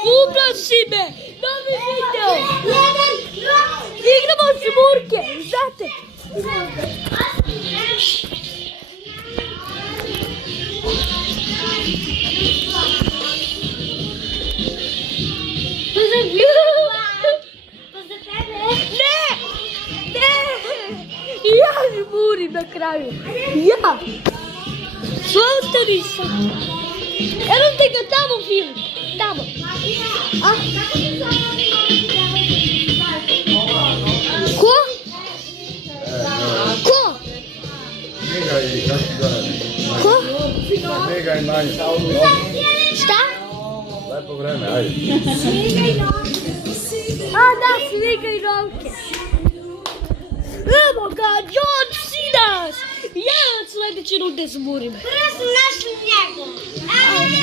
Uplaši me! Novi video! Igramo žmurke, znate? Ja žmurim na kraju. Ja. Ostani sam. Evo te ga tamo, Filip. Tamo. A? Ko? Ko? Ko? Snegaj manje. Šta? Lepo vreme, ajde. A da, snega i rovke. Evo ga, John Sinas! Ja od sljedeće runde zmurim. Prvo sam našla njega.